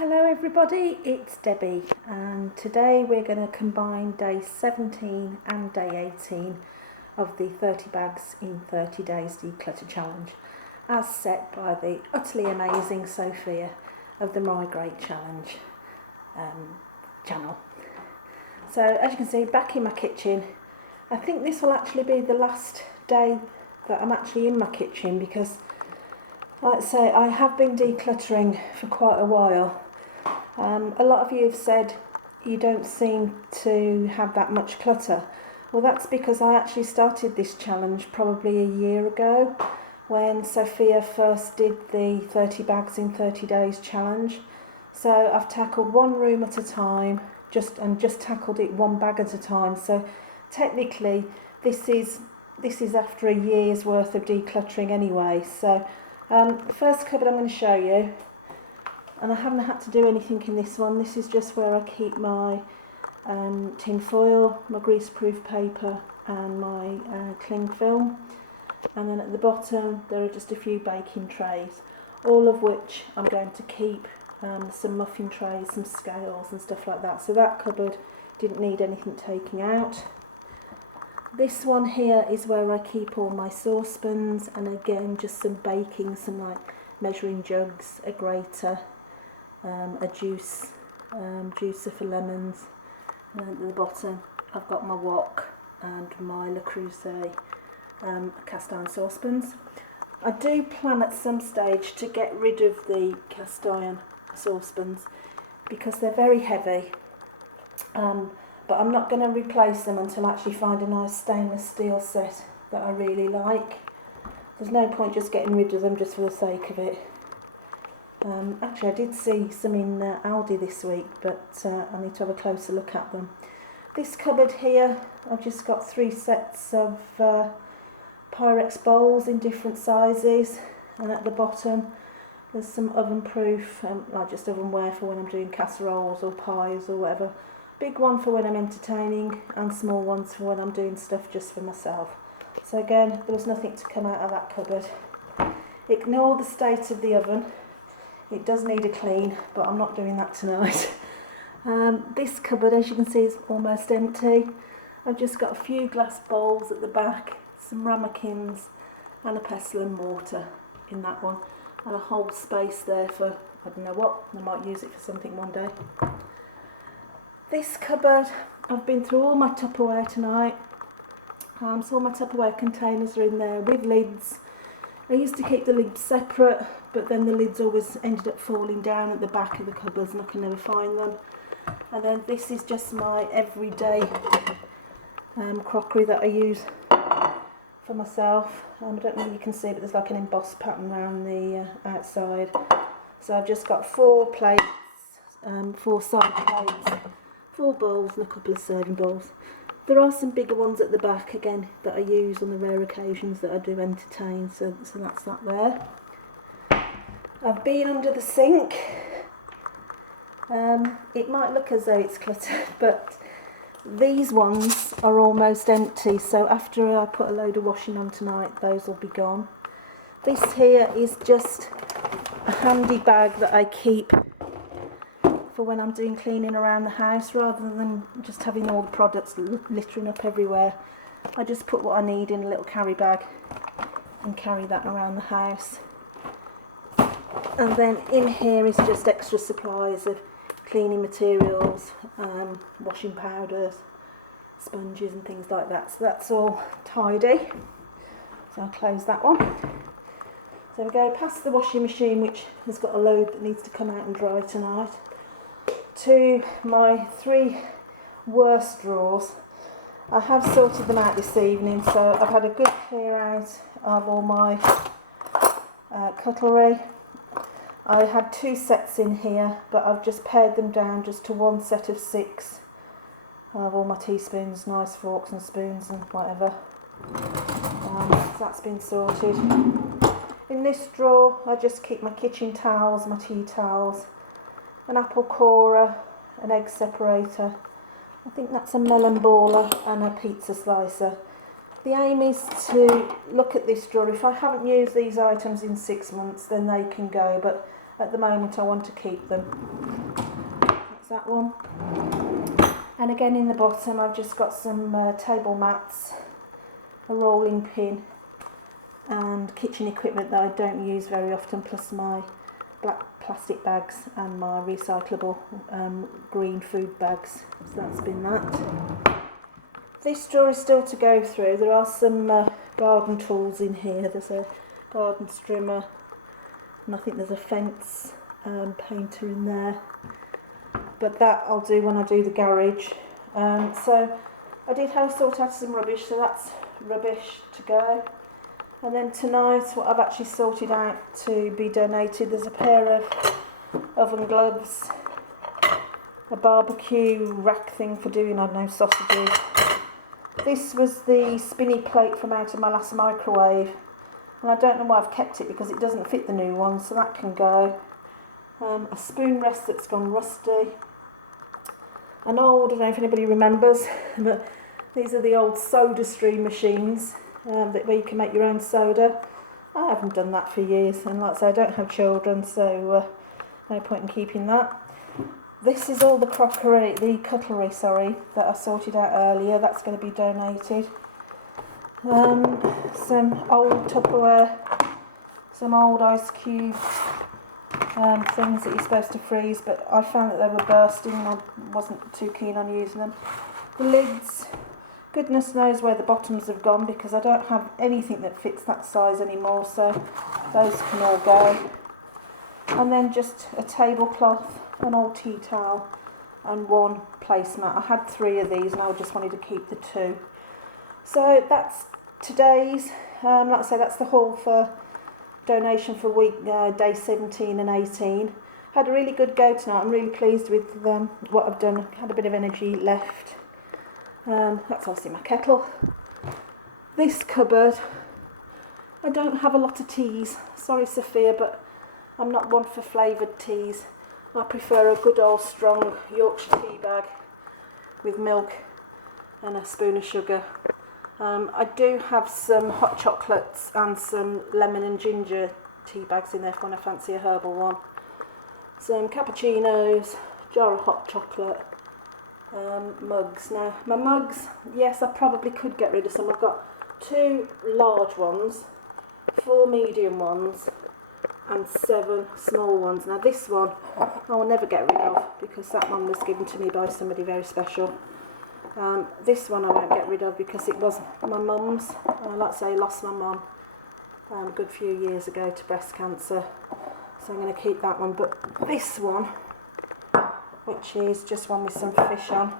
Hello everybody, it's Debbie and today we're going to combine day 17 and day 18 of the 30 bags in 30 days declutter challenge as set by the utterly amazing Sophia of the My Great Challenge channel. So as you can see, back in my kitchen, I think this will actually be the last day that I'm actually in my kitchen because, like I say, I have been decluttering for quite a while. A lot of you have said you don't seem to have that much clutter. Well, that's because I actually started this challenge probably a year ago when Sophia first did the 30 bags in 30 days challenge. So I've tackled one room at a time, just tackled it one bag at a time. So technically this is after a year's worth of decluttering anyway. So the first cupboard I'm going to show you, and I haven't had to do anything in this one. This is just where I keep my tin foil, my greaseproof paper and my cling film. And then at the bottom there are just a few baking trays, all of which I'm going to keep, some muffin trays, some scales and stuff like that. So that cupboard didn't need anything taking out. This one here is where I keep all my saucepans, and again just some baking, some like measuring jugs, a grater, a juicer for lemons, and at the bottom I've got my wok and my Le Creuset cast iron saucepans. I do plan at some stage to get rid of the cast iron saucepans because they're very heavy, but I'm not going to replace them until I actually find a nice stainless steel set that I really like. There's no point just getting rid of them just for the sake of it. Actually I did see some in Aldi this week, but I need to have a closer look at them. This cupboard here, I've just got 3 sets of Pyrex bowls in different sizes, and at the bottom there's some oven proof, like just ovenware for when I'm doing casseroles or pies or whatever. Big one for when I'm entertaining and small ones for when I'm doing stuff just for myself. So again, there was nothing to come out of that cupboard. Ignore the state of the oven. It does need a clean, but I'm not doing that tonight. This cupboard, as you can see, is almost empty. I've just got a few glass bowls at the back, some ramekins and a pestle and mortar in that one, and a whole space there for, I don't know what, I might use it for something one day. This cupboard, I've been through all my Tupperware tonight. So all my Tupperware containers are in there with lids. I used to keep the lids separate, but then the lids always ended up falling down at the back of the cupboards and I can never find them. And then this is just my everyday crockery that I use for myself. I don't know if you can see, but there's like an embossed pattern around the outside. So I've just got 4 plates, 4 side plates, 4 bowls and a couple of serving bowls. There are some bigger ones at the back again that I use on the rare occasions that I do entertain, so that's that there. I've been under the sink. It might look as though it's cluttered, but these ones are almost empty, so after I put a load of washing on tonight, those will be gone. This here is just a handy bag that I keep for when I'm doing cleaning around the house, rather than just having all the products littering up everywhere. I just put what I need in a little carry bag and carry that around the house. And then in here is just extra supplies of cleaning materials, washing powders, sponges and things like that. So that's all tidy. So I'll close that one. So we go past the washing machine, which has got a load that needs to come out and dry tonight, to my 3 worst drawers. I have sorted them out this evening, so I've had a good clear out of all my cutlery. I had 2 sets in here, but I've just pared them down just to 1 set of 6 of all my teaspoons, knives, forks and spoons and whatever. So that's been sorted. In this drawer I just keep my kitchen towels, my tea towels, an apple corer, an egg separator, I think that's a melon baller, and a pizza slicer. The aim is to look at this drawer. If I haven't used these items in 6 months, then they can go, but at the moment I want to keep them. that one. And again in the bottom I've just got some table mats, a rolling pin and kitchen equipment that I don't use very often, plus my black plastic bags and my recyclable green food bags. So that's been that. This drawer is still to go through. There are some garden tools in here. There's a garden strimmer and I think there's a fence painter in there. But that I'll do when I do the garage. So I did have to sort out some rubbish, so that's rubbish to go. And then tonight what I've actually sorted out to be donated, there's a pair of oven gloves, a barbecue rack thing for doing, I don't know, sausages. This was the spinny plate from out of my last microwave, and I don't know why I've kept it because it doesn't fit the new one, so that can go. A spoon rest that's gone rusty. An old, I don't know if anybody remembers, but these are the old Soda Stream machines where you can make your own soda. I haven't done that for years, and like I say, I don't have children, so no point in keeping that. This is all the crockery, the cutlery, sorry, that I sorted out earlier. That's going to be donated. Some old Tupperware, some old ice cube things that you're supposed to freeze, but I found that they were bursting and I wasn't too keen on using them. The lids, goodness knows where the bottoms have gone because I don't have anything that fits that size anymore, so those can all go. And then just a tablecloth, an old tea towel and one placemat. I had 3 of these and I just wanted to keep the 2. So that's today's, like I say, that's the haul for donation for week day 17 and 18. Had a really good go tonight. I'm really pleased with what I've done. Had a bit of energy left. That's obviously my kettle. This cupboard, I don't have a lot of teas. Sorry Sophia, but I'm not one for flavoured teas. I prefer a good old strong Yorkshire tea bag with milk and a spoon of sugar. I do have some hot chocolates and some lemon and ginger tea bags in there for when I fancy a herbal one. Some cappuccinos, jar of hot chocolate, mugs. Now, my mugs, yes, I probably could get rid of some. I've got 2 large ones, 4 medium ones, and 7 small ones. Now, this one I will never get rid of because that one was given to me by somebody very special. This one I won't get rid of because it was my mum's. Like I say, I lost my mum a good few years ago to breast cancer, so I'm going to keep that one. But this one, which is just one with some fish on,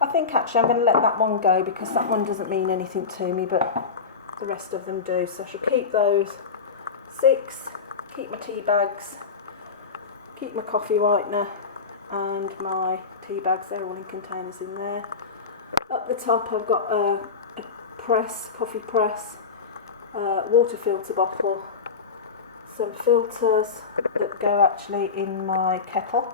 I think actually I'm going to let that one go because that one doesn't mean anything to me, but the rest of them do, so I shall keep those. 6, keep my tea bags, keep my coffee whitener and my tea bags, they're all in containers in there. Up the top I've got a press, coffee press, water filter bottle, some filters that go actually in my kettle,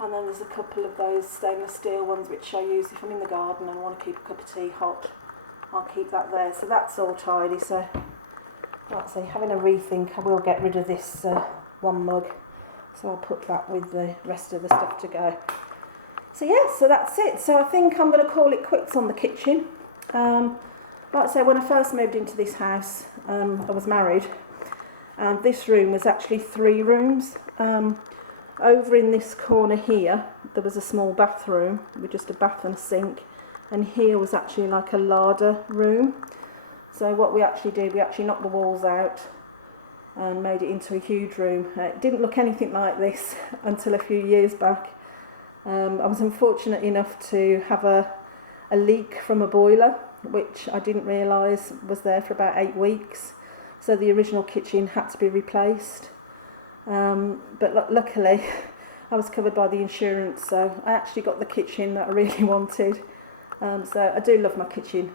and then there's a couple of those stainless steel ones which I use if I'm in the garden and I want to keep a cup of tea hot. I'll keep that there, so that's all tidy. So like I say, having a rethink, I will get rid of this one mug, so I'll put that with the rest of the stuff to go. So yeah, so that's it. So I think I'm going to call it quits on the kitchen. Like I say, when I first moved into this house, I was married, and this room was actually 3 rooms. Over in this corner here, there was a small bathroom with just a bath and a sink, and here was actually like a larder room. So what we actually did, we actually knocked the walls out and made it into a huge room. It didn't look anything like this until a few years back. I was unfortunate enough to have a leak from a boiler, which I didn't realise was there for about 8 weeks. So the original kitchen had to be replaced. But luckily, I was covered by the insurance, so I actually got the kitchen that I really wanted. So I do love my kitchen.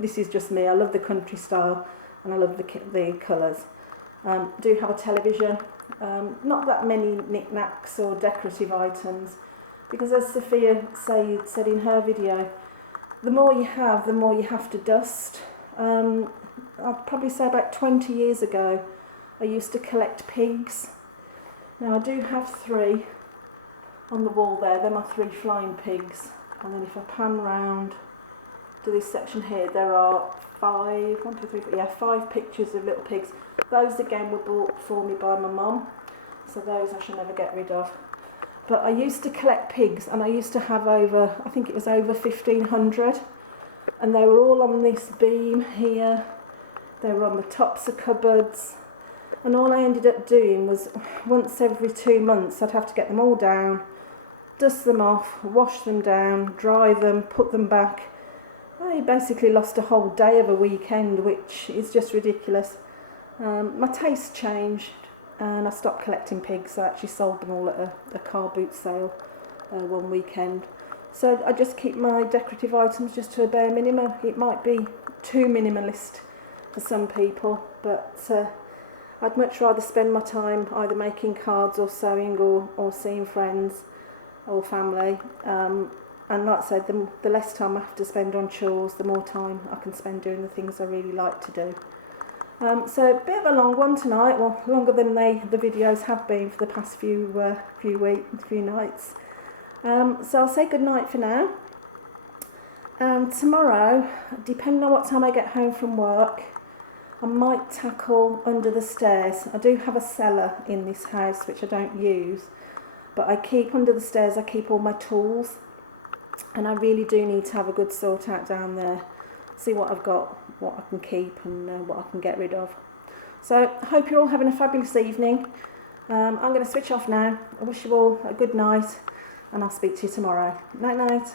This is just me. I love the country style, and I love the colours. Do have a television. Not that many knickknacks or decorative items, because as Sophia said in her video, the more you have, the more you have to dust. I'd probably say about 20 years ago, I used to collect pigs. Now I do have 3. on the wall there. They're my 3 flying pigs. And then if I pan round to this section here, there are 5 pictures of little pigs. Those again were bought for me by my mum, so those I shall never get rid of. But I used to collect pigs, and I used to have over, I think it was over 1,500, and they were all on this beam here. They were on the tops of cupboards, and all I ended up doing was once every 2 months I'd have to get them all down, dust them off, wash them down, dry them, put them back. I basically lost a whole day of a weekend, which is just ridiculous. My taste changed and I stopped collecting pigs. I actually sold them all at a car boot sale one weekend. So I just keep my decorative items just to a bare minimum. It might be too minimalist for some people, but I'd much rather spend my time either making cards or sewing or seeing friends or family. And like I said, the less time I have to spend on chores, the more time I can spend doing the things I really like to do. So a bit of a long one tonight, well, longer than the videos have been for the past few nights. So I'll say good night for now. And tomorrow, depending on what time I get home from work, I might tackle under the stairs. I do have a cellar in this house which I don't use, but I keep under the stairs, I keep all my tools, and I really do need to have a good sort out down there, see what I've got, what I can keep and what I can get rid of. So I hope you're all having a fabulous evening. I'm going to switch off now. I wish you all a good night, and I'll speak to you tomorrow. Night night.